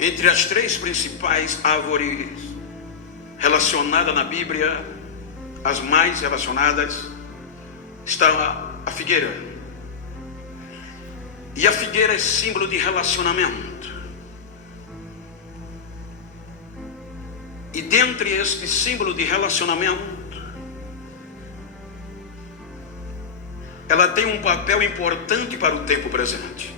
Entre as três principais árvores relacionadas na Bíblia, as mais relacionadas, está a figueira. E a figueira é símbolo de relacionamento. E dentre este símbolo de relacionamento, ela tem um papel importante para o tempo presente.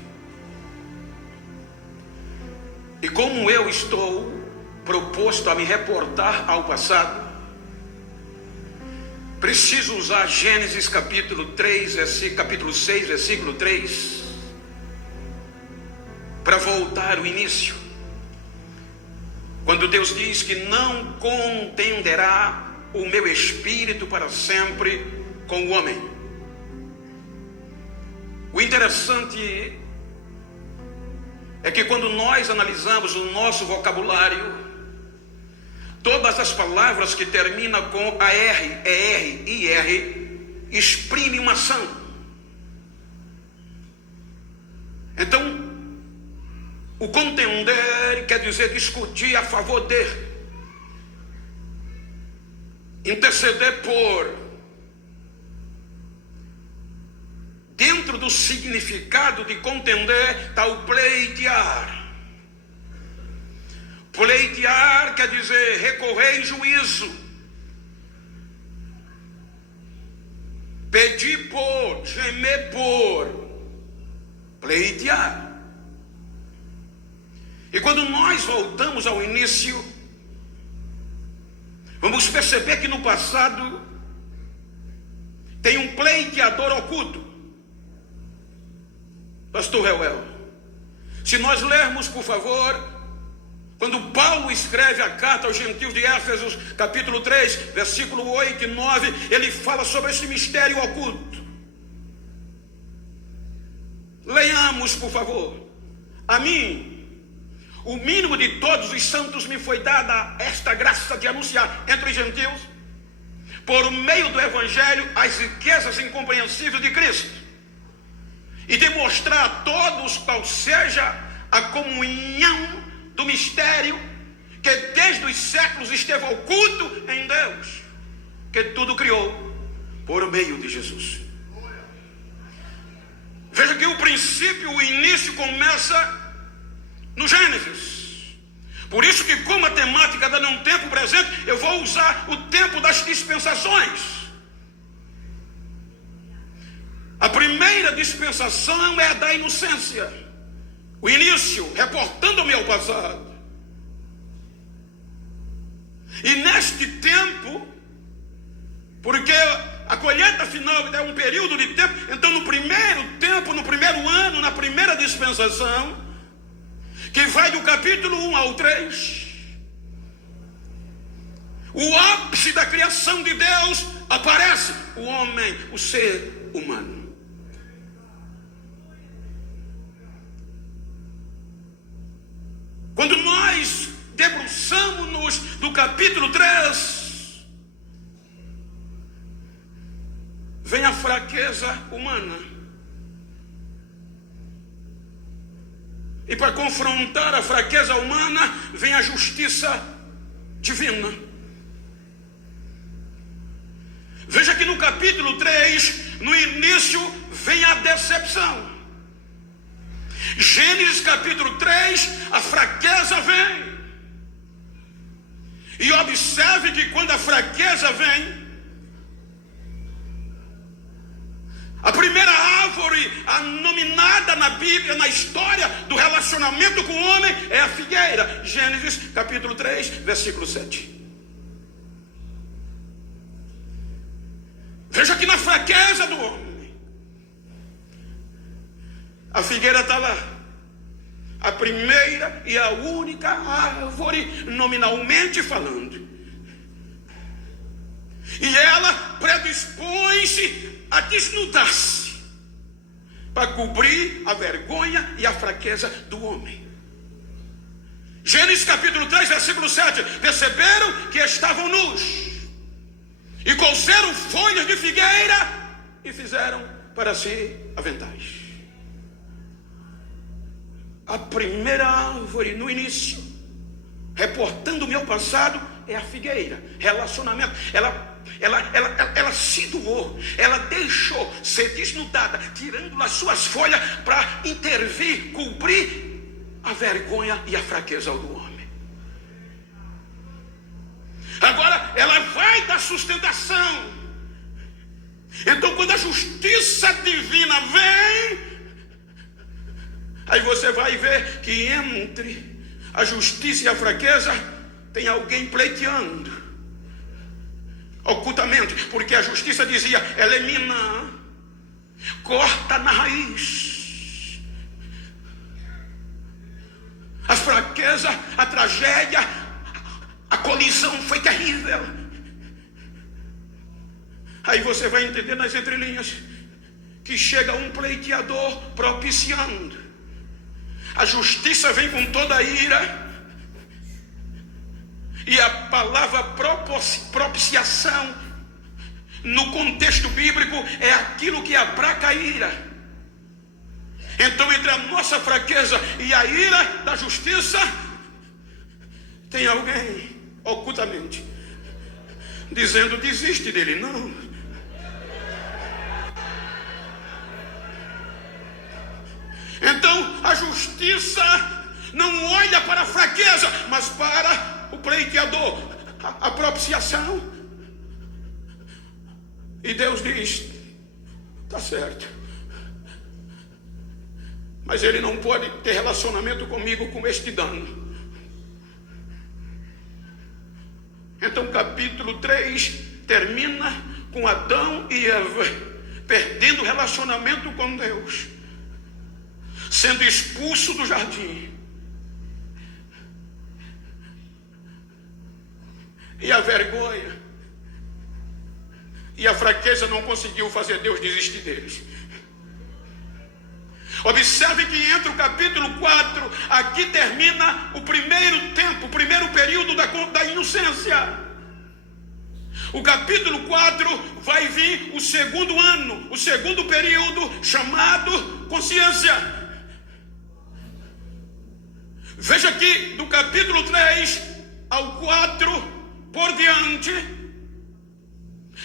E como eu estou proposto a me reportar ao passado, preciso usar Gênesis capítulo 6, versículo 3, para voltar ao início, quando Deus diz que não contenderá o meu espírito para sempre com o homem. O interessante é que quando nós analisamos o nosso vocabulário, todas as palavras que terminam com AR, ER, IR, exprimem uma ação. Então, o contender quer dizer discutir a favor de, interceder por. Dentro do significado de contender está o pleitear. Pleitear quer dizer recorrer em juízo, pedir por, gemer por, pleitear. E quando nós voltamos ao início, vamos perceber que no passado tem um pleiteador oculto. Pastor Reuel, se nós lermos, por favor, quando Paulo escreve a carta aos gentios de Éfeso, capítulo 3, versículo 8 e 9, ele fala sobre esse mistério oculto. Leiamos, por favor. A mim, o mínimo de todos os santos, me foi dada esta graça de anunciar entre os gentios, por meio do evangelho, as riquezas incompreensíveis de Cristo, e demonstrar a todos qual seja a comunhão do mistério que desde os séculos esteve oculto em Deus, que tudo criou por meio de Jesus. Veja que o princípio, o início começa no Gênesis. Por isso que, como a temática dá um tempo presente, eu vou usar o tempo das dispensações. A primeira dispensação é a da inocência, o início, reportando-me ao passado. E neste tempo, porque a colheita final é um período de tempo, então no primeiro tempo, no primeiro ano, na primeira dispensação, que vai do capítulo 1 ao 3, o ápice da criação de Deus, aparece o homem, o ser humano. Quando nós debruçamos-nos do capítulo 3, vem a fraqueza humana. E para confrontar a fraqueza humana, vem a justiça divina. Veja que no capítulo 3, no início, vem a decepção. Gênesis capítulo 3, a fraqueza vem. E observe que quando a fraqueza vem, a primeira árvore nominada na Bíblia, na história do relacionamento com o homem, é a figueira. Gênesis capítulo 3, versículo 7. Veja que na fraqueza do homem, a figueira está lá, a primeira e a única árvore nominalmente falando. E ela predispõe-se a desnudar-se para cobrir a vergonha e a fraqueza do homem. Gênesis capítulo 3, versículo 7. Perceberam que estavam nus e cozeram folhas de figueira e fizeram para si aventais. A primeira árvore no início, reportando o meu passado, é a figueira. Relacionamento. Ela se doou, ela deixou ser desnudada, tirando as suas folhas para intervir, cobrir a vergonha e a fraqueza do homem. Agora ela vai dar sustentação. Então, quando a justiça divina vem, aí você vai ver que entre a justiça e a fraqueza tem alguém pleiteando ocultamente, porque a justiça dizia: elimina, corta na raiz. A fraqueza, a tragédia, a colisão foi terrível. Aí você vai entender nas entrelinhas que chega um pleiteador propiciando. A justiça vem com toda a ira. E a palavra propiciação, no contexto bíblico, é aquilo que aplaca a ira. Então, entre a nossa fraqueza e a ira da justiça, tem alguém ocultamente dizendo: desiste dele. Não. Então, a justiça não olha para a fraqueza, mas para o pleiteador, a propiciação. E Deus diz: está certo, mas ele não pode ter relacionamento comigo com este dano. Então capítulo 3 termina com Adão e Eva perdendo relacionamento com Deus, sendo expulso do jardim. E a vergonha e a fraqueza não conseguiu fazer Deus desistir deles. Observe que entre o capítulo 4, aqui termina o primeiro tempo, o primeiro período da inocência. O capítulo 4 vai vir o segundo ano, o segundo período, chamado consciência. Veja que do capítulo 3 ao 4 por diante,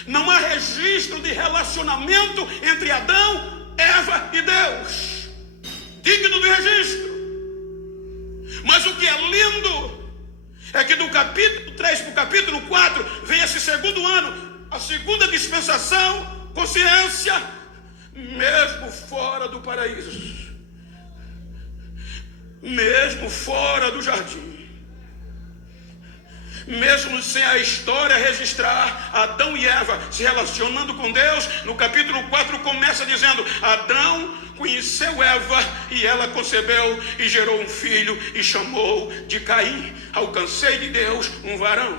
não há registro de relacionamento entre Adão, Eva e Deus, digno de registro. Mas o que é lindo é que do capítulo 3 para o capítulo 4 vem esse segundo ano, a segunda dispensação, consciência, mesmo fora do paraíso, mesmo fora do jardim, mesmo sem a história registrar Adão e Eva se relacionando com Deus. No capítulo 4 começa dizendo: Adão conheceu Eva e ela concebeu e gerou um filho e chamou de Caim. Alcancei de Deus um varão.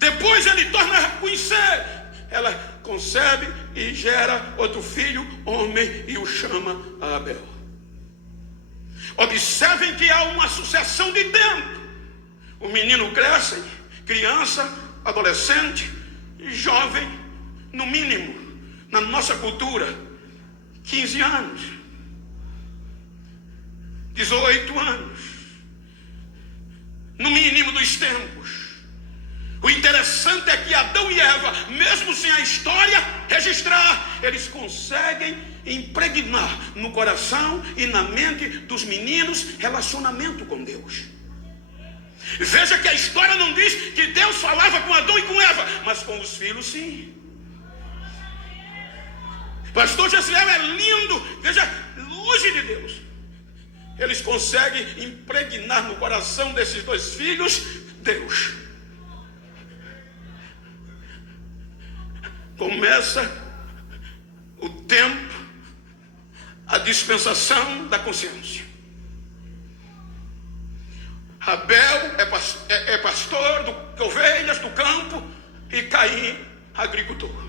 Depois ele torna a conhecer, ela concebe e gera outro filho, homem, e o chama Abel. Observem que há uma sucessão de tempo. O menino cresce, criança, adolescente, jovem, no mínimo, na nossa cultura, 15 anos, 18 anos, no mínimo dos tempos. O interessante é que Adão e Eva, mesmo sem a história registrar, eles conseguem impregnar no coração e na mente dos meninos relacionamento com Deus. Veja que a história não diz que Deus falava com Adão e com Eva, mas com os filhos sim. Pastor Jessiel é lindo. Veja, luz de Deus. Eles conseguem impregnar no coração desses dois filhos Deus. Começa o tempo, a dispensação da consciência. Abel é pastor de ovelhas do campo e Caim agricultor.